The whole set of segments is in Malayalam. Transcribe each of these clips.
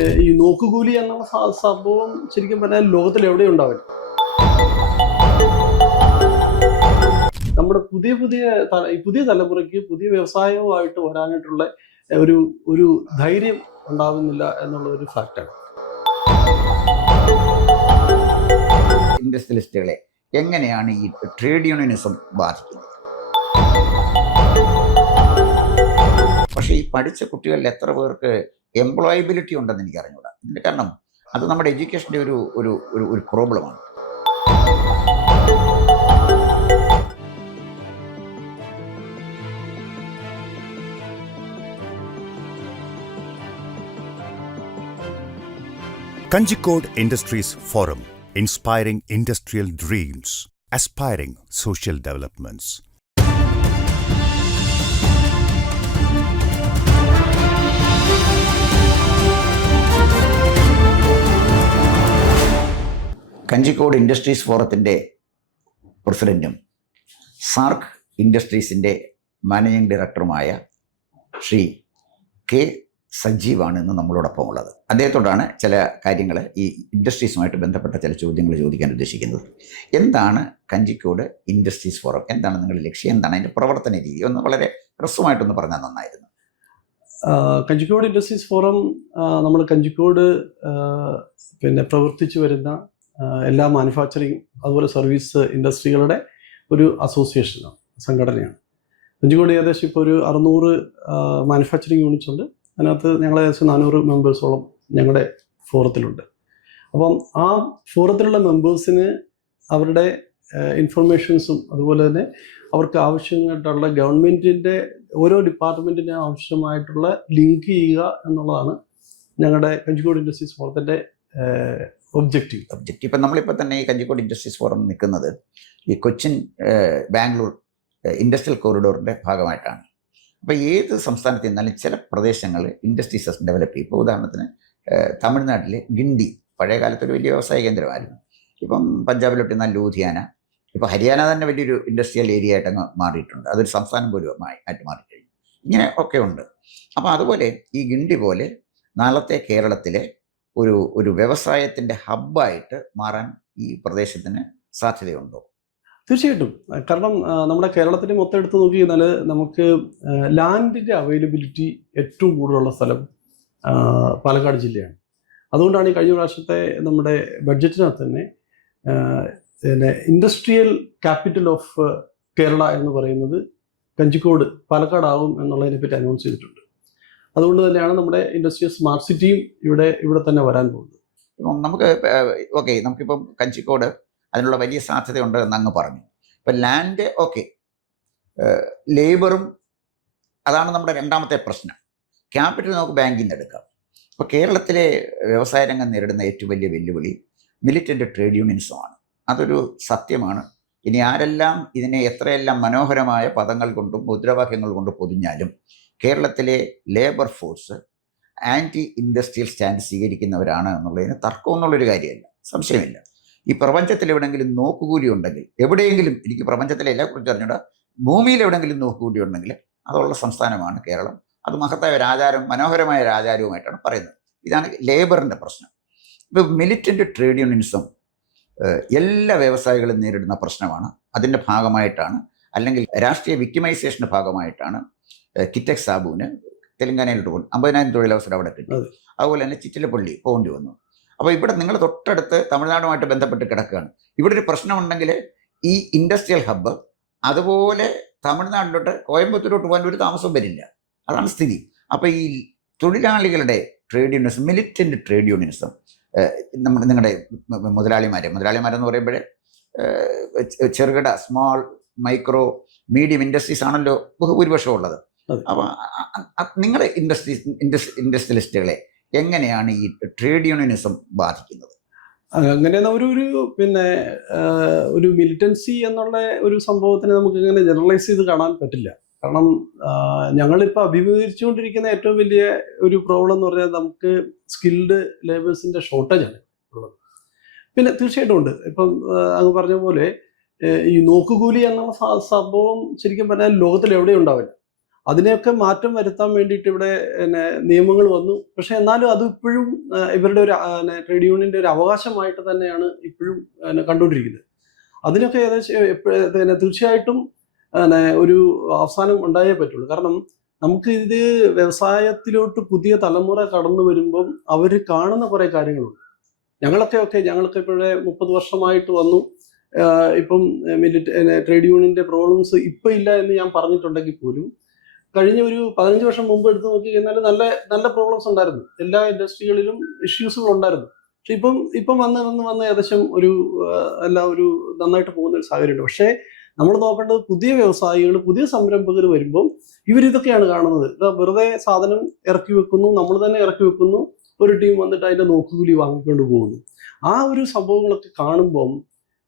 ഈ നോക്കുകൂലി എന്നുള്ള സംഭവം ശരിക്കും പറഞ്ഞാൽ ലോകത്തിൽ എവിടെയും ഉണ്ടാവില്ല. നമ്മുടെ പുതിയ തലമുറയ്ക്ക് പുതിയ വ്യവസായവുമായിട്ട് വരാനായിട്ടുള്ള ഒരു ഒരു ധൈര്യം ഉണ്ടാവുന്നില്ല എന്നുള്ള ഒരു ഫാക്റ്റാണ്. ഇൻഡസ്ട്രിയലിസ്റ്റുകളെ എങ്ങനെയാണ് ഈ ട്രേഡ് യൂണിയനിസം ബാധിക്കുന്നത്? പക്ഷേ ഈ പഠിച്ച കുട്ടികളിൽ എത്ര പേർക്ക് എംപ്ലോയബിലിറ്റി ഉണ്ടെന്ന് എനിക്ക് അറിഞ്ഞൂടാ. ഇതിൻ്റെ കാരണം അത് നമ്മുടെ എഡ്യൂക്കേഷൻ്റെ ഒരു ഒരു ഒരു ഒരു പ്രോബ്ലമാണ്. Kanjikode Industries Forum, inspiring industrial dreams, aspiring social developments. Kanjikode industries ഫോറത്തിൻ്റെ പ്രസിഡൻറ്റും സാർക്ക് ഇൻഡസ്ട്രീസിൻ്റെ മാനേജിംഗ് ഡയറക്ടറുമായ ശ്രീ കെ സജീവാണ് ഇന്ന് നമ്മളോടൊപ്പം ഉള്ളത്. അദ്ദേഹത്തോടാണ് ചില കാര്യങ്ങൾ ഈ ഇൻഡസ്ട്രീസുമായിട്ട് ബന്ധപ്പെട്ട ചില ചോദ്യങ്ങൾ ചോദിക്കാൻ ഉദ്ദേശിക്കുന്നത്. എന്താണ് കഞ്ചിക്കോട് ഇൻഡസ്ട്രീസ് ഫോറം? എന്താണ് നിങ്ങളുടെ ലക്ഷ്യം? എന്താണ് അതിൻ്റെ പ്രവർത്തന രീതി? ഒന്ന് വളരെ ഹ്രസ്വമായിട്ടൊന്ന് പറഞ്ഞാൽ നന്നായിരുന്നു. കഞ്ചിക്കോട് ഇൻഡസ്ട്രീസ് ഫോറം നമ്മൾ കഞ്ചിക്കോട് പ്രവർത്തിച്ചു വരുന്ന എല്ലാ മാനുഫാക്ചറിങ് അതുപോലെ സർവീസ് ഇൻഡസ്ട്രികളുടെ ഒരു അസോസിയേഷനാണ്, സംഘടനയാണ്. കഞ്ചിക്കോട് ഏകദേശം ഇപ്പോൾ ഒരു 600 മാനുഫാക്ചറിങ് യൂണിറ്റ്സ് ഉണ്ട്. അതിനകത്ത് ഞങ്ങൾ ഏകദേശം 400 മെമ്പേഴ്സോളം ഞങ്ങളുടെ ഫോറത്തിലുണ്ട്. അപ്പം ആ ഫോറത്തിലുള്ള മെമ്പേഴ്സിന് അവരുടെ ഇൻഫർമേഷൻസും അതുപോലെ തന്നെ അവർക്ക് ആവശ്യമായിട്ടുള്ള ഗവൺമെൻറ്റിൻ്റെ ഓരോ ഡിപ്പാർട്ട്മെൻറ്റിന് ആവശ്യമായിട്ടുള്ള ലിങ്ക് ചെയ്യുക എന്നുള്ളതാണ് ഞങ്ങളുടെ കഞ്ചിക്കോട് ഇൻഡസ്ട്രീസ് ഫോറത്തിൻ്റെ ഒബ്ജക്റ്റീവ്. ഇപ്പം നമ്മളിപ്പോൾ തന്നെ ഈ കഞ്ചിക്കോട് ഇൻഡസ്ട്രീസ് ഫോറം നിൽക്കുന്നത് ഈ കൊച്ചിൻ ബാംഗ്ലൂർ ഇൻഡസ്ട്രിയൽ കോറിഡോറിൻ്റെ ഭാഗമായിട്ടാണ്. അപ്പോൾ ഏത് സംസ്ഥാനത്ത് നിന്നാലും ചില പ്രദേശങ്ങൾ ഇൻഡസ്ട്രീസ് ഡെവലപ്പ് ചെയ്യും. ഇപ്പോൾ ഉദാഹരണത്തിന് തമിഴ്നാട്ടിലെ ഗിണ്ടി പഴയ കാലത്തൊരു വലിയ വ്യവസായ കേന്ദ്രമായിരുന്നു. ഇപ്പം പഞ്ചാബിലോട്ട് നിന്നാൽ ലൂധിയാന, ഇപ്പോൾ ഹരിയാന തന്നെ വലിയൊരു ഇൻഡസ്ട്രിയൽ ഏരിയ ആയിട്ട് മാറിയിട്ടുണ്ട്. അതൊരു സംസ്ഥാനം പോലും ആയിട്ട് മാറിക്കഴിഞ്ഞു. ഇങ്ങനെ ഒക്കെ ഉണ്ട്. അപ്പോൾ അതുപോലെ ഈ ഗിണ്ടി പോലെ നാളത്തെ കേരളത്തിലെ ഒരു വ്യവസായത്തിൻ്റെ ഹബ്ബായിട്ട് മാറാൻ ഈ പ്രദേശത്തിന് സാധ്യതയുണ്ടോ? തീർച്ചയായിട്ടും. കാരണം നമ്മുടെ കേരളത്തിൻ്റെ മൊത്തം എടുത്ത് നോക്കി കഴിഞ്ഞാൽ നമുക്ക് ലാൻഡിൻ്റെ അവൈലബിലിറ്റി ഏറ്റവും കൂടുതലുള്ള സ്ഥലം പാലക്കാട് ജില്ലയാണ്. അതുകൊണ്ടാണ് ഈ കഴിഞ്ഞ പ്രാവശ്യത്തെ നമ്മുടെ ബഡ്ജറ്റിനകത്ത് തന്നെ ഇൻഡസ്ട്രിയൽ ക്യാപിറ്റൽ ഓഫ് കേരള എന്ന് പറയുന്നത് കഞ്ചിക്കോട് പാലക്കാടാവും എന്നുള്ളതിനെപ്പറ്റി അനൗൺസ് ചെയ്തിട്ടുണ്ട്. അതുകൊണ്ട് തന്നെയാണ് നമ്മുടെ ഇൻഡസ്ട്രിയൽ സ്മാർട്ട് സിറ്റിയും ഇവിടെ തന്നെ വരാൻ പോകുന്നത്. ഇപ്പം നമുക്കിപ്പം കഞ്ചിക്കോട് അതിനുള്ള വലിയ സാധ്യതയുണ്ട് എന്ന് അങ്ങ് പറഞ്ഞു. ഇപ്പം ലാൻഡ് ലേബറും അതാണ് നമ്മുടെ രണ്ടാമത്തെ പ്രശ്നം. ക്യാപിറ്റൽ നമുക്ക് ബാങ്കിൽ നിന്ന് എടുക്കാം. ഇപ്പോൾ കേരളത്തിലെ വ്യവസായ രംഗം നേരിടുന്ന ഏറ്റവും വലിയ വെല്ലുവിളി മിലിറ്റൻ്റ് ട്രേഡ് യൂണിയൻസുമാണ്. അതൊരു സത്യമാണ്. ഇനി ആരെല്ലാം ഇതിനെ എത്രയെല്ലാം മനോഹരമായ പദങ്ങൾ കൊണ്ടും മുദ്രാവാക്യങ്ങൾ കൊണ്ടും പൊതിഞ്ഞാലും കേരളത്തിലെ labour force anti industrial stand സ്വീകരിക്കുന്നവരാണ് എന്നുള്ളതിന് തർക്കമെന്നുള്ളൊരു കാര്യമല്ല, സംശയമില്ല. ഈ പ്രപഞ്ചത്തിൽ എവിടെയെങ്കിലും നോക്കുകൂലി ഉണ്ടെങ്കിൽ, എവിടെയെങ്കിലും, എനിക്ക് പ്രപഞ്ചത്തിലെ എല്ലാ കുറിച്ച് അറിഞ്ഞൂടാ, ഭൂമിയിൽ എവിടെയെങ്കിലും നോക്കുകൂലി ഉണ്ടെങ്കിൽ അതുള്ള സംസ്ഥാനമാണ് കേരളം. അത് മഹത്തായ ഒരു ആചാരം, മനോഹരമായ ഒരു ആചാരവുമായിട്ടാണ് പറയുന്നത്. ഇതാണ് ലേബറിൻ്റെ പ്രശ്നം. ഇപ്പോൾ മിലിറ്റൻ്റ് ട്രേഡ് യൂണിയനിസം എല്ലാ വ്യവസായികളും നേരിടുന്ന പ്രശ്നമാണ്. അതിൻ്റെ ഭാഗമായിട്ടാണ്, അല്ലെങ്കിൽ രാഷ്ട്രീയ വിക്ടിമൈസേഷൻ്റെ ഭാഗമായിട്ടാണ് കിറ്റക്സ് സാബുവിന് തെലങ്കാനയിലോട്ട് പോകും 50,000 തൊഴിലവസരം അവിടെ കിട്ടി. അതുപോലെ തന്നെ ചിറ്റിലപ്പള്ളി പോകേണ്ടി വന്നു. അപ്പോൾ ഇവിടെ നിങ്ങൾ തൊട്ടടുത്ത് തമിഴ്നാടുമായിട്ട് ബന്ധപ്പെട്ട് കിടക്കുകയാണ്. ഇവിടെ ഒരു പ്രശ്നമുണ്ടെങ്കിൽ ഈ ഇൻഡസ്ട്രിയൽ ഹബ്ബ് അതുപോലെ തമിഴ്നാട്ടിലോട്ട് കോയമ്പത്തൂരോട്ട് പോകാൻ ഒരു താമസം വരില്ല. അതാണ് സ്ഥിതി. അപ്പോൾ ഈ തൊഴിലാളികളുടെ trade unionism, militant trade unionism, നിങ്ങളുടെ മുതലാളിമാരെന്ന് പറയുമ്പോൾ ചെറുകിട, സ്മോൾ, മൈക്രോ, മീഡിയം ഇൻഡസ്ട്രീസ് ആണല്ലോ ബഹുഭൂരിപക്ഷം ഉള്ളത്. അപ്പോൾ നിങ്ങളുടെ ഇൻഡസ്ട്രിയലിസ്റ്റുകളെ എങ്ങനെയാണ് ഈ ട്രേഡ് യൂണിയനിസം ബാധിക്കുന്നത്? അങ്ങനെ ഒരു മിലിറ്റൻസി എന്നുള്ള ഒരു സംഭവത്തിന് നമുക്ക് ഇങ്ങനെ ജനറലൈസ് ചെയ്ത് കാണാൻ പറ്റില്ല. കാരണം ഞങ്ങളിപ്പോൾ അഭിമുഖീകരിച്ചുകൊണ്ടിരിക്കുന്ന ഏറ്റവും വലിയ ഒരു പ്രോബ്ലം എന്ന് പറഞ്ഞാൽ നമുക്ക് സ്കിൽഡ് ലേബേഴ്സിൻ്റെ ഷോർട്ടേജാണ് ഉള്ളത്. പിന്നെ തീർച്ചയായിട്ടും ഉണ്ട്. ഇപ്പം അങ്ങ് പറഞ്ഞ പോലെ ഈ നോക്കുകൂലി എന്നുള്ള സംഭവം ശരിക്കും പറഞ്ഞാൽ ലോകത്തിൽ എവിടെയും ഉണ്ടാവില്ല. അതിനെയൊക്കെ മാറ്റം വരുത്താൻ വേണ്ടിയിട്ട് ഇവിടെ നിയമങ്ങൾ വന്നു. പക്ഷെ എന്നാലും അത് ഇപ്പോഴും ഇവരുടെ ഒരു ട്രേഡ് യൂണിയന്റെ ഒരു അവകാശമായിട്ട് തന്നെയാണ് ഇപ്പോഴും കണ്ടുകൊണ്ടിരിക്കുന്നത്. അതിനൊക്കെ ഏകദേശം തീർച്ചയായിട്ടും ഒരു അവസാനം ഉണ്ടായേ പറ്റുള്ളൂ. കാരണം നമുക്ക് ഇത് വ്യവസായത്തിലോട്ട് പുതിയ തലമുറ കടന്നു വരുമ്പം അവർ കാണുന്ന കുറേ കാര്യങ്ങളുണ്ട്. ഞങ്ങളൊക്കെ ഇപ്പോഴേ 30 വർഷമായിട്ട് വന്നു. ഇപ്പം ട്രേഡ് യൂണിയന്റെ പ്രോബ്ലംസ് ഇപ്പം ഇല്ല എന്ന് ഞാൻ പറഞ്ഞിട്ടുണ്ടെങ്കിൽ പോലും കഴിഞ്ഞ ഒരു 15 വർഷം മുമ്പ് എടുത്ത് നോക്കി കഴിഞ്ഞാൽ നല്ല നല്ല പ്രോബ്ലംസ് ഉണ്ടായിരുന്നു. എല്ലാ ഇൻഡസ്ട്രികളിലും ഇഷ്യൂസുകൾ ഉണ്ടായിരുന്നു. പക്ഷെ ഇപ്പം വന്ന് ഏകദേശം എല്ലാം ഒരു നന്നായിട്ട് പോകുന്ന ഒരു സാഹചര്യമുണ്ട്. പക്ഷേ നമ്മൾ നോക്കേണ്ടത് പുതിയ വ്യവസായികൾ, പുതിയ സംരംഭകർ വരുമ്പം ഇവരിതൊക്കെയാണ് കാണുന്നത്. വെറുതെ സാധനം ഇറക്കി വെക്കുന്നു, നമ്മൾ തന്നെ ഇറക്കി വെക്കുന്നു, ഒരു ടീം വന്നിട്ട് അതിൻ്റെ നോക്കുകൂലി വാങ്ങിക്കൊണ്ട് പോകുന്നു. ആ ഒരു സംഭവങ്ങളൊക്കെ കാണുമ്പം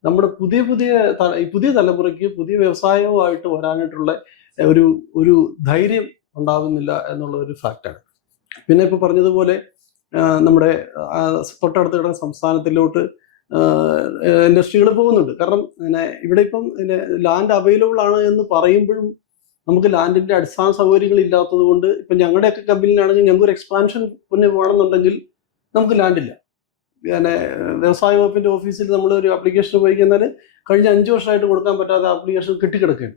നമ്മുടെ പുതിയ തലമുറയ്ക്ക് പുതിയ വ്യവസായവുമായിട്ട് വരാനായിട്ടുള്ള ഒരു ധൈര്യം ഉണ്ടാകുന്നില്ല എന്നുള്ള ഒരു ഫാക്റ്റാണ്. പിന്നെ ഇപ്പോൾ പറഞ്ഞതുപോലെ നമ്മുടെ തൊട്ടടുത്ത് കിടന്ന സംസ്ഥാനത്തിലോട്ട് ഇൻഡസ്ട്രികൾ പോകുന്നുണ്ട്. കാരണം ഇവിടെ ഇപ്പം ലാൻഡ് അവൈലബിൾ ആണ് എന്ന് പറയുമ്പോഴും നമുക്ക് ലാൻഡിന്റെ അടിസ്ഥാന സൗകര്യങ്ങൾ ഇല്ലാത്തത് കൊണ്ട് ഇപ്പം ഞങ്ങളുടെയൊക്കെ കമ്പനിയിലാണെങ്കിൽ ഞങ്ങൾക്ക് ഒരു എക്സ്പാൻഷൻ പിന്നെ വേണമെന്നുണ്ടെങ്കിൽ നമുക്ക് ലാൻഡില്ല. വ്യവസായ വകുപ്പിന്റെ ഓഫീസിൽ നമ്മൾ ഒരു ആപ്ലിക്കേഷൻ പോയി കഴിഞ്ഞാൽ കഴിഞ്ഞ 5 വർഷമായിട്ട് കൊടുക്കാൻ പറ്റാത്ത ആപ്ലിക്കേഷൻ കെട്ടിക്കിടക്കുകയാണ്.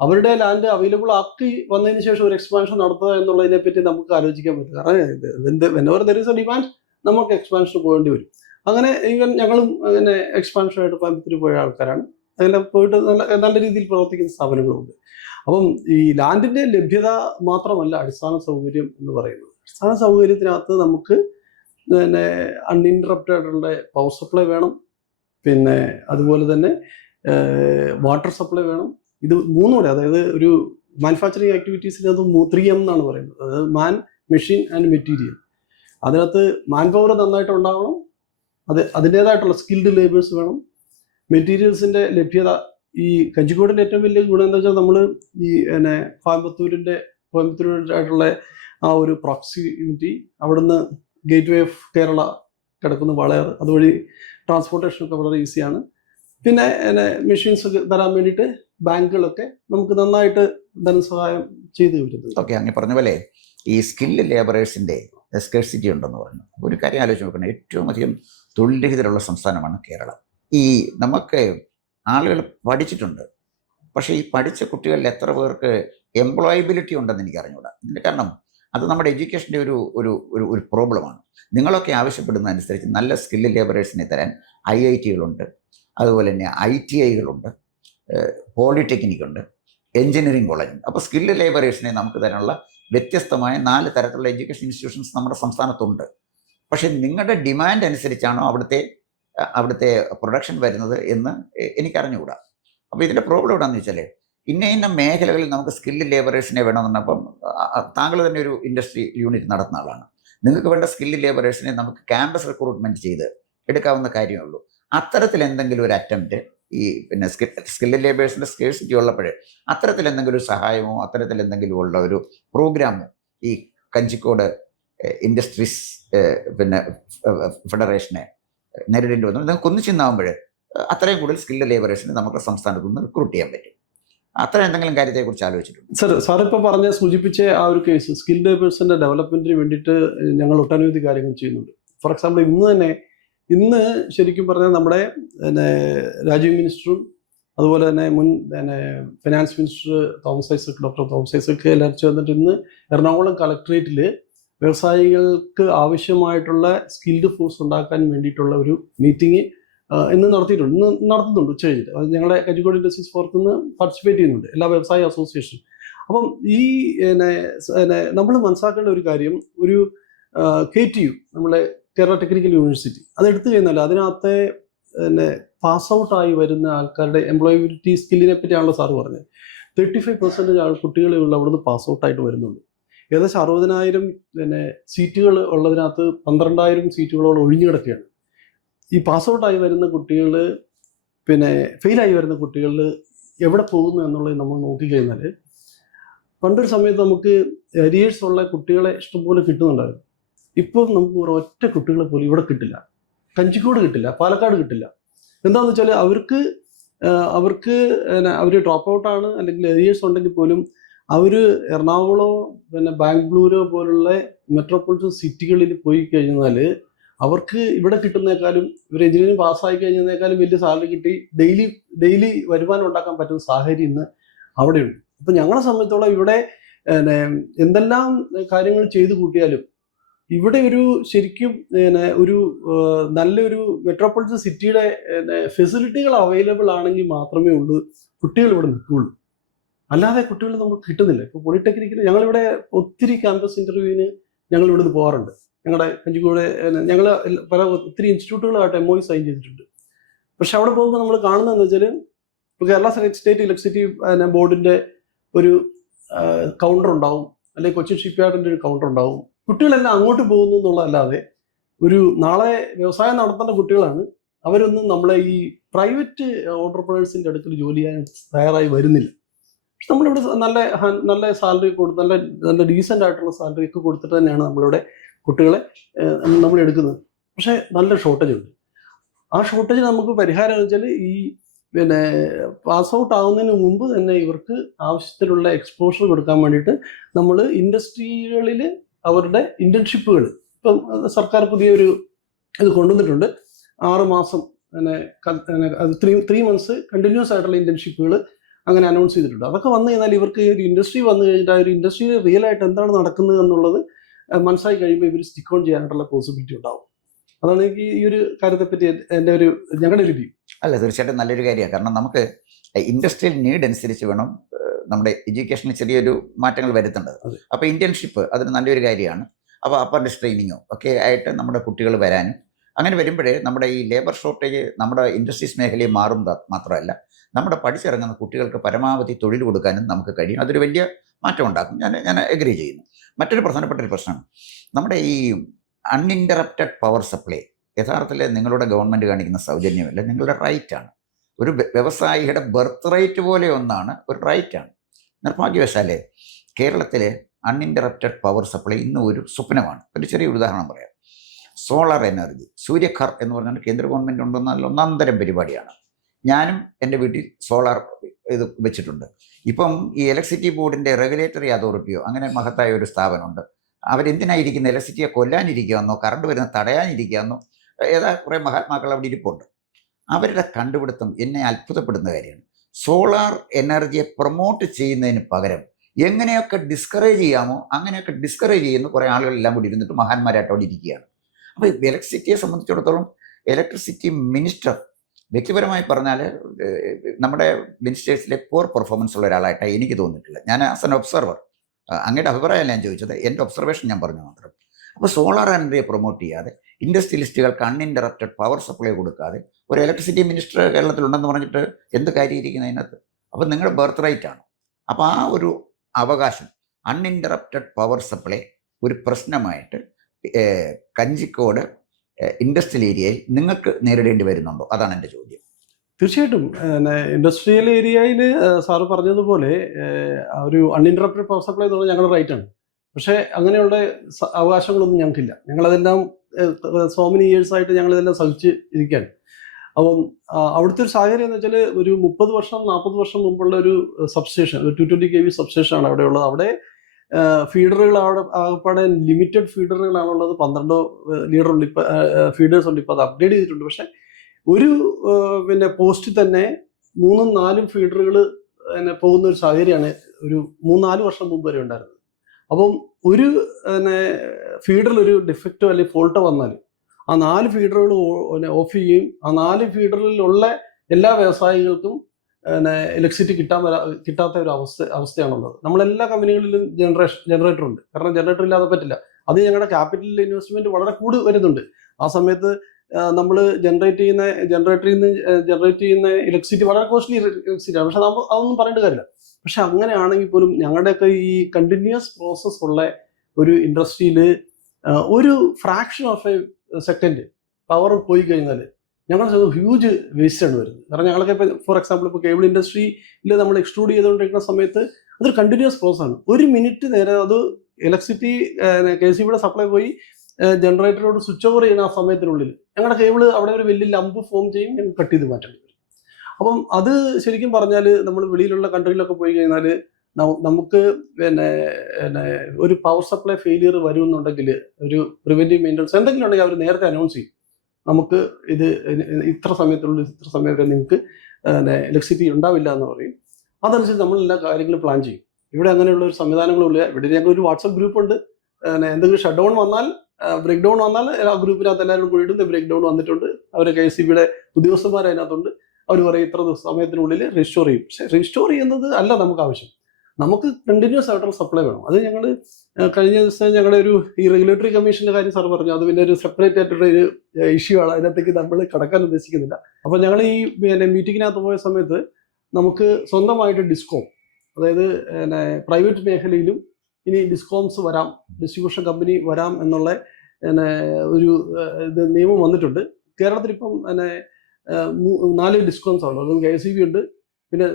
അവരുടെ ലാൻഡ് അവൈലബിൾ ആക്കി വന്നതിന് ശേഷം ഒരു എക്സ്പാൻഷൻ നടത്തുക എന്നുള്ളതിനെ പറ്റി നമുക്ക് ആലോചിക്കാൻ പറ്റും. കാരണം whenever there is a demand നമുക്ക് എക്സ്പാൻഷൻ പോകേണ്ടി വരും. അങ്ങനെ ഞങ്ങളും അങ്ങനെ എക്സ്പാൻഷനായിട്ട് കോയമ്പത്തൂർ പോയ ആൾക്കാരാണ്. അതെല്ലാം പോയിട്ട് നല്ല രീതിയിൽ പ്രവർത്തിക്കുന്ന സ്ഥാപനങ്ങളുണ്ട്. അപ്പം ഈ ലാൻഡിന്റെ ലഭ്യത മാത്രമല്ല അടിസ്ഥാന സൗകര്യം എന്ന് പറയുന്നത്. അടിസ്ഥാന സൗകര്യത്തിനകത്ത് നമുക്ക് അൺഇൻറ്ററപ്റ്റഡ് ആയിട്ടുള്ള പവർ സപ്ലൈ വേണം. പിന്നെ അതുപോലെ തന്നെ വാട്ടർ സപ്ലൈ വേണം. ഇത് മൂന്നൂടെ, അതായത് ഒരു മാനുഫാക്ചറിങ് ആക്ടിവിറ്റീസിനകത്ത് 3M എന്നാണ് പറയുന്നത്. അതായത് മാൻ, മെഷീൻ ആൻഡ് മെറ്റീരിയൽ. അതിനകത്ത് മാൻ പവർ നന്നായിട്ട് ഉണ്ടാവണം. അതിൻ്റേതായിട്ടുള്ള സ്കിൽഡ് ലേബേഴ്സ് വേണം. മെറ്റീരിയൽസിൻ്റെ ലഭ്യത. ഈ കഞ്ചിക്കോടിൻ്റെ ഏറ്റവും വലിയ ഗുണം എന്താ വെച്ചാൽ നമ്മൾ ഈ കോയമ്പത്തൂരായിട്ടുള്ള ആ ഒരു പ്രോക്സിമിറ്റി, അവിടുന്ന് ഗേറ്റ് വേ ഓഫ് കേരള കിടക്കുന്ന വളയർ, അതുവഴി ട്രാൻസ്പോർട്ടേഷനൊക്കെ വളരെ ഈസിയാണ്. പിന്നെ മെഷീൻസ് ഒക്കെ തരാൻ വേണ്ടിയിട്ട് ബാങ്കുകളൊക്കെ നമുക്ക് നന്നായിട്ട് ധനസഹായം ചെയ്തു വരുന്നത്. ഓക്കെ, അങ്ങനെ പറഞ്ഞ പോലെ ഈ സ്കില്ല് ലേബറേഴ്സിൻ്റെ സ്കേഴ്സിറ്റി ഉണ്ടെന്ന് പറഞ്ഞു. ഒരു കാര്യം ആലോചിച്ച് നോക്കണം, ഏറ്റവും അധികം തൊഴിൽ രഹിതരുള്ള സംസ്ഥാനമാണ് കേരളം. ഈ നമുക്ക് ആളുകൾ പഠിച്ചിട്ടുണ്ട്, പക്ഷേ ഈ പഠിച്ച കുട്ടികളിൽ എത്ര പേർക്ക് എംപ്ലോയബിലിറ്റി ഉണ്ടെന്ന് എനിക്ക് അറിഞ്ഞുകൂടാ. ഇതിൻ്റെ കാരണം അത് നമ്മുടെ എഡ്യൂക്കേഷൻ്റെ ഒരു പ്രോബ്ലമാണ്. നിങ്ങളൊക്കെ ആവശ്യപ്പെടുന്നതനുസരിച്ച് നല്ല സ്കില്ല് ലേബറേഴ്സിനെ തരാൻ IIT-കളുണ്ട്, അതുപോലെ തന്നെ ITI-കളുണ്ട്, പോളിടെക്നിക്കുണ്ട്, എഞ്ചിനീയറിംഗ് കോളേജുണ്ട്. അപ്പോൾ സ്കില്ല് ലേബറേഴ്സിനെ നമുക്ക് തരാനുള്ള വ്യത്യസ്തമായ 4 തരത്തിലുള്ള എഡ്യൂക്കേഷൻ ഇൻസ്റ്റിറ്റ്യൂഷൻസ് നമ്മുടെ സംസ്ഥാനത്തുണ്ട്. പക്ഷേ നിങ്ങളുടെ ഡിമാൻഡ് അനുസരിച്ചാണോ അവിടുത്തെ പ്രൊഡക്ഷൻ വരുന്നത് എന്ന് എനിക്കറിഞ്ഞുകൂടാ. അപ്പോൾ ഇതിൻ്റെ പ്രോബ്ലം എവിടെയാണെന്ന് വെച്ചാൽ, ഇന്ന മേഖലകളിൽ നമുക്ക് സ്കില്ല് ലേബറേഴ്സിനെ വേണമെന്നപ്പം താങ്കൾ തന്നെ ഒരു ഇൻഡസ്ട്രി യൂണിറ്റ് നടത്തുന്ന ആളാണ്. നിങ്ങൾക്ക് വേണ്ട സ്കില്ല് ലേബറേഴ്സിനെ നമുക്ക് ക്യാമ്പസ് റിക്രൂട്ട്മെൻറ്റ് ചെയ്ത് എടുക്കാവുന്ന കാര്യമേ ഉള്ളൂ. അത്തരത്തിൽ എന്തെങ്കിലും ഒരു അറ്റംപ്റ്റ് ഈ പിന്നെ സ്കില്ല് ലേബേഴ്സിൻ്റെ സ്കേഴ്സിറ്റി ഉള്ളപ്പോൾ അത്തരത്തിൽ എന്തെങ്കിലും ഒരു സഹായമോ അത്തരത്തിൽ എന്തെങ്കിലും ഉള്ള ഒരു പ്രോഗ്രാമോ ഈ കഞ്ചിക്കോട് ഇൻഡസ്ട്രീസ് പിന്നെ ഫെഡറേഷനെ നേരിടേണ്ടി വന്നു നിങ്ങൾക്ക് ഒന്നിച്ചിന്നാകുമ്പോൾ അത്രയും കൂടുതൽ സ്കില്ല് ലേബറേഴ്സിനെ നമുക്ക് സംസ്ഥാനത്തു നിന്ന് റിക്രൂട്ട് ചെയ്യാൻ പറ്റും. അത്ര എന്തെങ്കിലും കാര്യത്തെക്കുറിച്ച് ആലോചിച്ചിട്ടുണ്ട്? സാർ ഇപ്പോൾ സൂചിപ്പിച്ച ആ ഒരു കേസ് സ്കിൽ ലേബേഴ്സിന്റെ ഡെവലപ്മെന്റിന് വേണ്ടിയിട്ട് ഞങ്ങൾ ഒട്ടനവധി കാര്യങ്ങൾ ചെയ്യുന്നുണ്ട്. ഫോർ എക്സാമ്പിൾ ഇന്ന് ശരിക്കും പറഞ്ഞാൽ നമ്മുടെ രാജീവ് മിനിസ്റ്ററും അതുപോലെ തന്നെ മുൻ finance minister doctor Thomas Isaac എല്ലാവരും ചേർന്നിട്ട് ഇന്ന് എറണാകുളം കളക്ടറേറ്റിൽ വ്യവസായികൾക്ക് ആവശ്യമായിട്ടുള്ള സ്കിൽഡ് ഫോഴ്സ് ഉണ്ടാക്കാൻ വേണ്ടിയിട്ടുള്ള ഒരു മീറ്റിംഗ് ഇന്ന് നടത്തുന്നുണ്ട് ഉച്ച കഴിഞ്ഞിട്ട്. അത് ഞങ്ങളുടെ കഞ്ചിക്കോട് ഇൻഡസ്ട്രീസ് ഫോറത്തിൽ നിന്ന് പാർട്ടിസിപ്പേറ്റ് ചെയ്യുന്നുണ്ട് എല്ലാ വ്യവസായ അസോസിയേഷനും. അപ്പം ഈ നമ്മൾ മനസ്സിലാക്കേണ്ട ഒരു കാര്യം, ഒരു KTU നമ്മളെ കേരള ടെക്നിക്കൽ യൂണിവേഴ്സിറ്റി അതെടുത്തു കഴിഞ്ഞാൽ അതിനകത്തെ പാസ് ഔട്ടായി വരുന്ന ആൾക്കാരുടെ എംപ്ലോയബിലിറ്റി സ്കില്ലിനെ പറ്റിയാണല്ലോ സാറ് പറഞ്ഞത്. 35% കുട്ടികളെ ഉള്ള അവിടുന്ന് പാസ് ഔട്ടായിട്ട് വരുന്നുണ്ട്. ഏകദേശം 60,000 സീറ്റുകൾ ഉള്ളതിനകത്ത് 12,000 സീറ്റുകളോളം ഒഴിഞ്ഞു കിടക്കുകയാണ്. ഈ പാസ് ഔട്ടായി വരുന്ന കുട്ടികൾ ഫെയിലായി വരുന്ന കുട്ടികളിൽ എവിടെ പോകുന്നു എന്നുള്ളത് നമ്മൾ നോക്കിക്കഴിഞ്ഞാൽ, പണ്ടൊരു സമയത്ത് നമുക്ക് അരിയേഴ്സ് ഉള്ള കുട്ടികളെ ഇഷ്ടംപോലെ കിട്ടുന്നുണ്ടായിരുന്നു. ഇപ്പം നമുക്ക് ഒറ്റ കുട്ടികളെ പോലും ഇവിടെ കിട്ടില്ല. കഞ്ചിക്കോട് കിട്ടില്ല, പാലക്കാട് കിട്ടില്ല. എന്താണെന്ന് വെച്ചാൽ അവർ ഡ്രോപ്പ് ഔട്ടാണ്, അല്ലെങ്കിൽ അരിയേഴ്സ് ഉണ്ടെങ്കിൽ പോലും അവർ എറണാകുളമോ പിന്നെ ബാംഗ്ലൂരോ പോലുള്ള മെട്രോപൊളിറ്റൻ സിറ്റികളിൽ പോയി കഴിഞ്ഞാൽ അവർക്ക് ഇവിടെ കിട്ടുന്നേക്കാളും ഇവർ എഞ്ചിനീയറിംഗ് പാസ്സായി കഴിഞ്ഞതിനേക്കാളും വലിയ സാലറി കിട്ടി ഡെയിലി വരുമാനം ഉണ്ടാക്കാൻ പറ്റുന്ന സാഹചര്യം ഇന്ന് അവിടെയുണ്ട്. അപ്പം ഞങ്ങളെ സംബന്ധിച്ചോളം ഇവിടെ എന്തെല്ലാം കാര്യങ്ങൾ ചെയ്തു കൂട്ടിയാലും ഇവിടെ ഒരു ശരിക്കും ഒരു നല്ലൊരു മെട്രോപൊളിറ്റൻ സിറ്റിയുടെ ഫെസിലിറ്റികൾ അവൈലബിൾ ആണെങ്കിൽ മാത്രമേ ഉള്ളൂ കുട്ടികൾ ഇവിടെ നിൽക്കുകയുള്ളൂ. അല്ലാതെ കുട്ടികൾ നമുക്ക് കിട്ടുന്നില്ല. ഇപ്പോൾ പോളിടെക്നിക്കിൽ ഞങ്ങളിവിടെ ഒത്തിരി ക്യാമ്പസ് ഇൻ്റർവ്യൂവിന് ഞങ്ങൾ ഇവിടുന്ന് പോകാറുണ്ട്. ഞങ്ങളുടെ കഞ്ചിക്കോട് ഞങ്ങൾ ഒത്തിരി ഇൻസ്റ്റിറ്റ്യൂട്ടുകളായിട്ട് MOU സൈൻ ചെയ്തിട്ടുണ്ട്. പക്ഷെ അവിടെ പോകുമ്പോൾ നമ്മൾ കാണുന്നതെന്ന് വെച്ചാൽ ഇപ്പോൾ കേരള സ്റ്റേറ്റ് ഇലക്ട്രിസിറ്റി ബോർഡിൻ്റെ ഒരു കൗണ്ടർ ഉണ്ടാവും, അല്ലെങ്കിൽ കൊച്ചിൻ ഷിപ്പ്യാർഡിൻ്റെ ഒരു കൗണ്ടർ ഉണ്ടാവും. കുട്ടികളെല്ലാം അങ്ങോട്ട് പോകുന്നു എന്നുള്ളതല്ലാതെ ഒരു നാളെ വ്യവസായം നടത്തേണ്ട കുട്ടികളാണ്. അവരൊന്നും നമ്മളെ ഈ പ്രൈവറ്റ് ഓണ്ടർപ്രണേഴ്സിൻ്റെ അടുക്കൽ ജോലി ചെയ്യാൻ തയ്യാറായി വരുന്നില്ല. പക്ഷെ നമ്മളിവിടെ നല്ല സാലറി നല്ല ഡീസൻ്റ് ആയിട്ടുള്ള സാലറി ഒക്കെ കൊടുത്തിട്ട് തന്നെയാണ് നമ്മളിവിടെ കുട്ടികളെ നമ്മൾ എടുക്കുന്നത്. പക്ഷേ നല്ല ഷോർട്ടേജ് ഉണ്ട്. ആ ഷോർട്ടേജ് നമുക്ക് പരിഹാരം എന്ന് വെച്ചാൽ ഈ പാസ് ഔട്ട് ആവുന്നതിന് മുമ്പ് തന്നെ ഇവർക്ക് ആവശ്യത്തിലുള്ള എക്സ്പോഷർ കൊടുക്കാൻ വേണ്ടിയിട്ട് നമ്മൾ ഇൻഡസ്ട്രികളിൽ അവരുടെ ഇന്റേൺഷിപ്പുകൾ ഇപ്പം സർക്കാർ പുതിയൊരു ഇത് കൊണ്ടുവന്നിട്ടുണ്ട്. 6 മാസം അത് 3 months കണ്ടിന്യൂസ് ആയിട്ടുള്ള ഇന്റേൺഷിപ്പുകൾ അങ്ങനെ അനൗൺസ് ചെയ്തിട്ടുണ്ട്. അതൊക്കെ വന്നു കഴിഞ്ഞാൽ ഇവർക്ക് ഒരു ഇൻഡസ്ട്രി വന്നു കഴിഞ്ഞിട്ട് ആ ഒരു ഇൻഡസ്ട്രിയിൽ റിയൽ ആയിട്ട് എന്താണ് നടക്കുന്നത് എന്നുള്ളത് മനസ്സിലാക്കി കഴിയുമ്പോൾ ഇവർ സ്റ്റിക്ക് ഓൺ ചെയ്യാനായിട്ടുള്ള പോസിബിലിറ്റി ഉണ്ടാവും. അതാണ് എനിക്ക് ഈ ഒരു കാര്യത്തെപ്പറ്റി ഞങ്ങളുടെ ഒരു വ്യൂ. അല്ല, തീർച്ചയായിട്ടും നല്ലൊരു കാര്യമാണ്. കാരണം നമുക്ക് ഇൻഡസ്ട്രിയൽ നീഡ് അനുസരിച്ച് വേണം നമ്മുടെ എഡ്യൂക്കേഷനിൽ ചെറിയൊരു മാറ്റങ്ങൾ വരുത്തേണ്ടത്. അപ്പോൾ ഇന്റേൺഷിപ്പ് അതിന് നല്ലൊരു കാര്യമാണ്. അപ്പോൾ അപ്പറൻറ്റിസ് ട്രെയിനിങ്ങോ ഒക്കെ ആയിട്ട് നമ്മുടെ കുട്ടികൾ വരാനും അങ്ങനെ വരുമ്പോഴേ നമ്മുടെ ഈ ലേബർ ഷോർട്ടേജ് നമ്മുടെ ഇൻഡസ്ട്രീസ് മേഖലയിൽ മാറും മാത്രമല്ല നമ്മുടെ പഠിച്ചിറങ്ങുന്ന കുട്ടികൾക്ക് പരമാവധി തൊഴിൽ കൊടുക്കാനും നമുക്ക് കഴിയും. അതൊരു വലിയ മാറ്റം ഉണ്ടാക്കും. ഞാൻ എഗ്രി ചെയ്യുന്നു. മറ്റൊരു പ്രധാനപ്പെട്ട ഒരു പ്രശ്നം നമ്മുടെ ഈ അൺഇൻറ്ററപ്റ്റഡ് പവർ സപ്ലൈ യഥാർത്ഥത്തിൽ നിങ്ങളുടെ ഗവൺമെൻറ് കാണിക്കുന്ന സൗജന്യമല്ല, നിങ്ങളുടെ റൈറ്റാണ്. ഒരു വ്യവസായിയുടെ ബർത്ത് റൈറ്റ് പോലെ ഒന്നാണ്, ഒരു റൈറ്റാണ്. നിർഭാഗ്യവശാലേ കേരളത്തിലെ അൺഇൻറ്ററപ്റ്റഡ് പവർ സപ്ലൈ ഇന്നും ഒരു സ്വപ്നമാണ്. ഒരു ചെറിയ ഉദാഹരണം പറയാം. സോളാർ എനർജി, സൂര്യഘർ എന്ന് പറഞ്ഞാൽ കേന്ദ്ര ഗവൺമെൻറ് ഉണ്ടെന്നാൽ ഒന്നാന്തരം പരിപാടിയാണ്. ഞാനും എൻ്റെ വീട്ടിൽ സോളാർ ഇത് വെച്ചിട്ടുണ്ട്. ഇപ്പം ഈ ഇലക്ട്രിസിറ്റി ബോർഡിൻ്റെ റെഗുലേറ്ററി അതോറിറ്റിയോ അങ്ങനെ മഹത്തായ ഒരു സ്ഥാപനമുണ്ട്. അവരെന്തിനായിരിക്കുന്ന ഇലക്ട്രിസിറ്റിയെ കൊല്ലാനിരിക്കുകയെന്നോ കറണ്ട് വരുന്ന തടയാനിരിക്കുകയെന്നോ കുറേ മഹാത്മാക്കൾ അവിടെ ഇരിപ്പുണ്ട്. അവരുടെ കണ്ടുപിടുത്തം എന്നെ അത്ഭുതപ്പെടുന്ന കാര്യമാണ്. സോളാർ എനർജിയെ പ്രൊമോട്ട് ചെയ്യുന്നതിന് പകരം എങ്ങനെയൊക്കെ ഡിസ്കറേജ് ചെയ്യാമോ അങ്ങനെയൊക്കെ ഡിസ്കറേജ് ചെയ്യുന്ന കുറേ ആളുകളെല്ലാം കൂടി ഇരുന്നിട്ട് മഹാന്മാരായിട്ട് അവിടെ ഇരിക്കുകയാണ്. അപ്പോൾ ഇലക്ട്രിസിറ്റിയെ സംബന്ധിച്ചിടത്തോളം ഇലക്ട്രിസിറ്റി മിനിസ്റ്റർ വ്യക്തിപരമായി പറഞ്ഞാൽ നമ്മുടെ മിനിസ്റ്റേഴ്സിലെ പോർ പെർഫോമൻസ് ഉള്ള ഒരാളായിട്ടാണ് എനിക്ക് തോന്നിയിട്ടില്ല. ഞാൻ ആസ് എൻ ഒബ്സർവർ, അങ്ങയുടെ അഭിപ്രായമല്ല ഞാൻ ചോദിച്ചത്, എൻ്റെ ഒബ്സർവേഷൻ ഞാൻ പറഞ്ഞു മാത്രം. അപ്പോൾ സോളാർ എനർജിയെ പ്രൊമോട്ട് ചെയ്യാതെ ഇൻഡസ്ട്രിയലിസ്റ്റുകൾക്ക് അൺഇൻറ്ററപ്റ്റഡ് പവർ സപ്ലൈ കൊടുക്കാതെ ഒരു ഇലക്ട്രിസിറ്റി മിനിസ്റ്റർ കേരളത്തിലുണ്ടെന്ന് പറഞ്ഞിട്ട് എന്ത് കാര്യം ഇരിക്കുന്നത് അതിനകത്ത്? അപ്പോൾ നിങ്ങളുടെ ബർത്ത് റൈറ്റ് ആണ്. അപ്പോൾ ആ ഒരു അവകാശം അൺഇൻറ്ററപ്റ്റഡ് പവർ സപ്ലൈ ഒരു പ്രശ്നമായിട്ട് കഞ്ചിക്കോട് ഇൻഡസ്ട്രിയൽ ഏരിയയിൽ നിങ്ങൾക്ക് നേരിടേണ്ടി വരുന്നുണ്ടോ? അതാണ് എൻ്റെ ചോദ്യം. തീർച്ചയായിട്ടും ഇൻഡസ്ട്രിയൽ ഏരിയയിൽ സാറ് പറഞ്ഞതുപോലെ ഒരു അൺഇൻറ്ററപ്റ്റഡ് പവർ സപ്ലൈ എന്നുള്ളത് ഞങ്ങളുടെ റൈറ്റാണ്. പക്ഷേ അങ്ങനെയുള്ള അവകാശങ്ങളൊന്നും ഞങ്ങൾക്കില്ല. ഞങ്ങളതെല്ലാം സോ മെനി ഇയേഴ്സായിട്ട് ഞങ്ങളിതെല്ലാം സഹിച്ച് ഇരിക്കുകയാണ്. അപ്പം അവിടുത്തെ ഒരു സാഹചര്യം എന്ന് വെച്ചാൽ ഒരു 40 വർഷം മുമ്പുള്ള ഒരു സബ്സ്റ്റേഷൻ, ഒരു 220 kV സബ്സ്റ്റേഷനാണ് അവിടെ ഉള്ളത്. അവിടെ ഫീഡറുകൾ അവിടെ ആകപ്പാടെ ലിമിറ്റഡ് ഫീഡറുകളാണുള്ളത്. 12 ലീഡർ ഉണ്ട് ഇപ്പോൾ, ഫീഡേഴ്സ് ഉണ്ട്. ഇപ്പോൾ അത് അപ്ഗ്രേഡ് ചെയ്തിട്ടുണ്ട്. പക്ഷേ ഒരു പോസ്റ്റിൽ തന്നെ 3-4 ഫീഡറുകൾ പോകുന്ന ഒരു സാഹചര്യമാണ് ഒരു 3-4 വർഷം മുമ്പ് വരെ ഉണ്ടായിരുന്നത്. അപ്പം ഒരു ഫീഡറിൽ ഒരു ഡിഫക്റ്റോ അല്ലെങ്കിൽ ഫോൾട്ടോ വന്നാൽ ആ 4 ഫീഡറുകൾ ഓഫ് ചെയ്യുകയും ആ 4 ഫീഡറിലുള്ള എല്ലാ വ്യവസായികൾക്കും ഇലക്ട്രിസിറ്റി കിട്ടാത്ത ഒരു അവസ്ഥയാണുള്ളത്. നമ്മളെല്ലാ കമ്പനികളിലും ജനറേറ്റർ ഉണ്ട്. കാരണം ജനറേറ്റർ ഇല്ലാതെ പറ്റില്ല. അത് ഞങ്ങളുടെ ക്യാപിറ്റൽ ഇൻവെസ്റ്റ്മെന്റ് വളരെ വരുന്നുണ്ട്. ആ സമയത്ത് നമ്മൾ ജനറേറ്ററിൽ നിന്ന് ജനറേറ്റ് ചെയ്യുന്ന ഇലക്ട്രിസിറ്റി വളരെ കോസ്റ്റ്ലി ഇലക്ട്രിസിറ്റിയാണ്. പക്ഷെ അതൊന്നും പറയേണ്ട കാര്യമില്ല. പക്ഷെ അങ്ങനെയാണെങ്കിൽ പോലും ഞങ്ങളുടെയൊക്കെ ഈ കണ്ടിന്യൂസ് പ്രോസസ് ഉള്ള ഒരു ഇൻഡസ്ട്രിയിൽ ഒരു fraction of A second power പോയി കഴിഞ്ഞാൽ ഞങ്ങൾ ഹ്യൂജ് വേസ്റ്റാണ് വരുന്നത്. കാരണം ഞങ്ങളൊക്കെ ഇപ്പോൾ ഫോർ എക്സാമ്പിൾ ഇപ്പോൾ കേബിൾ ഇൻഡസ്ട്രിയിൽ നമ്മൾ എക്സ്ട്രൂഡ് ചെയ്തുകൊണ്ടിരിക്കുന്ന സമയത്ത് അതൊരു കണ്ടിന്യൂസ് പ്രോസസ്സാണ്. 1 മിനിറ്റ് നേരം അത് ഇലക്ട്രിസിറ്റി KCBയുടെ സപ്ലൈ പോയി ജനറേറ്ററോട് സ്വിച്ച് ഓവർ ചെയ്യുന്ന ആ സമയത്തിനുള്ളിൽ ഞങ്ങളുടെ കേബിൾ അവിടെ ഒരു വലിയ ലംബ് ഫോം ചെയ്യും, ഞങ്ങൾ കട്ട് ചെയ്ത് മാറ്റേണ്ടി വരും. അപ്പം അത് ശരിക്കും പറഞ്ഞാൽ നമ്മൾ വെളിയിലുള്ള കൺട്രിയിലൊക്കെ പോയി കഴിഞ്ഞാൽ നമുക്ക് പിന്നെ ഒരു പവർ സപ്ലൈ ഫെയിലിയർ വരുമെന്നുണ്ടെങ്കിൽ ഒരു പ്രിവെന്റീവ് മെയിൻ്റനൻസ് എന്തെങ്കിലും ഉണ്ടെങ്കിൽ അവർ നേരത്തെ അനൗൺസ് ചെയ്യും. നമുക്ക് ഇത് ഇത്ര സമയത്തുള്ളിൽ ഇത്ര സമയം വരെ നിങ്ങൾക്ക് ഇലക്ട്രിസിറ്റി ഉണ്ടാവില്ല എന്ന് പറയും. അതനുസരിച്ച് നമ്മൾ എല്ലാ കാര്യങ്ങളും പ്ലാൻ ചെയ്യും. ഇവിടെ അങ്ങനെയുള്ള ഒരു സംവിധാനങ്ങളുമില്ല. ഇവിടെ ഞങ്ങൾക്ക് ഒരു വാട്സപ്പ് ഗ്രൂപ്പ് ഉണ്ട്. എന്തെങ്കിലും ഷട്ട് ഡൗൺ വന്നാൽ, ബ്രേക്ക് ഡൗൺ വന്നാൽ ആ ഗ്രൂപ്പിനകത്ത് എല്ലാവരും കൂടി ഇടും ബ്രേക്ക് ഡൗൺ വന്നിട്ടുണ്ട്. അവർ KSEBയുടെ ഉദ്യോഗസ്ഥന്മാർ അതിനകത്തുണ്ട്. അവർ പറയും ഇത്ര സമയത്തിനുള്ളിൽ റീസ്റ്റോർ ചെയ്യും. പക്ഷേ റീസ്റ്റോർ ചെയ്യുന്നത് അല്ല നമുക്ക് ആവശ്യം. നമുക്ക് കണ്ടിന്യൂസ് ആയിട്ടുള്ള സപ്ലൈ വേണം. അത് ഞങ്ങൾ കഴിഞ്ഞ ദിവസം ഞങ്ങളുടെ ഈ റെഗുലേറ്ററി കമ്മീഷൻ്റെ കാര്യം സാർ പറഞ്ഞു. അത് പിന്നെ ഒരു സെപ്പറേറ്റ് ആയിട്ടുള്ള ഒരു ഇഷ്യൂ ആണ്. അതിനകത്തേക്ക് നമ്മൾ കടക്കാൻ ഉദ്ദേശിക്കുന്നില്ല. അപ്പോൾ ഞങ്ങൾ ഈ മീറ്റിങ്ങിനകത്ത് പോയ സമയത്ത് നമുക്ക് സ്വന്തമായിട്ട് ഡിസ്കോം, അതായത് പ്രൈവറ്റ് മേഖലയിലും ഇനി ഡിസ്കോംസ് വരാം, ഡിസ്ട്രിബ്യൂഷൻ കമ്പനി വരാം എന്നുള്ള ഒരു നിയമം വന്നിട്ടുണ്ട്. കേരളത്തിൽ ഇപ്പം 4 ഡിസ്കോംസ് ആണ്. അതും KSEB ഉണ്ട്. പിന്നെ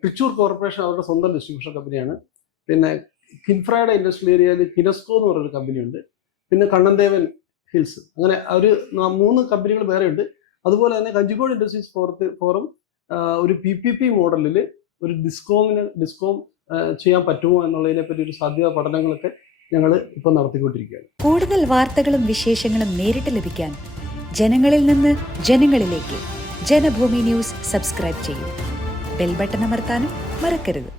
ട്രിച്ചൂർ കോർപ്പറേഷൻ അവരുടെ സ്വന്തം ഡിസ്ട്രിബ്യൂഷൻ കമ്പനിയാണ്. പിന്നെ കിൻഫ്രയുടെ ഇൻഡസ്ട്രിയൽ ഏരിയയിൽ കിനസ്കോ എന്ന് പറഞ്ഞൊരു കമ്പനിയുണ്ട്. പിന്നെ കണ്ണൻദേവൻ ഹിൽസ്, അങ്ങനെ ഒരു 3 കമ്പനികൾ വേറെയുണ്ട്. അതുപോലെ തന്നെ കഞ്ചിക്കോട് ഇൻഡസ്ട്രീസ് ഫോറം ഒരു PPP മോഡലിൽ ഒരു ഡിസ്കോം ചെയ്യാൻ പറ്റുമോ എന്നുള്ളതിനെ പറ്റി ഒരു സാധ്യതാ പഠനങ്ങളൊക്കെ ഞങ്ങൾ ഇപ്പോൾ നടത്തിക്കൊണ്ടിരിക്കുകയാണ്. കൂടുതൽ വാർത്തകളും വിശേഷങ്ങളും നേരിട്ട് ലഭിക്കാൻ ജനങ്ങളിൽ നിന്ന് ജനങ്ങളിലേക്ക് ജനഭൂമി ന്യൂസ് സബ്സ്ക്രൈബ് ചെയ്യൂ. ബെൽ ബട്ടൺ അമർത്താനും മറക്കരുത്.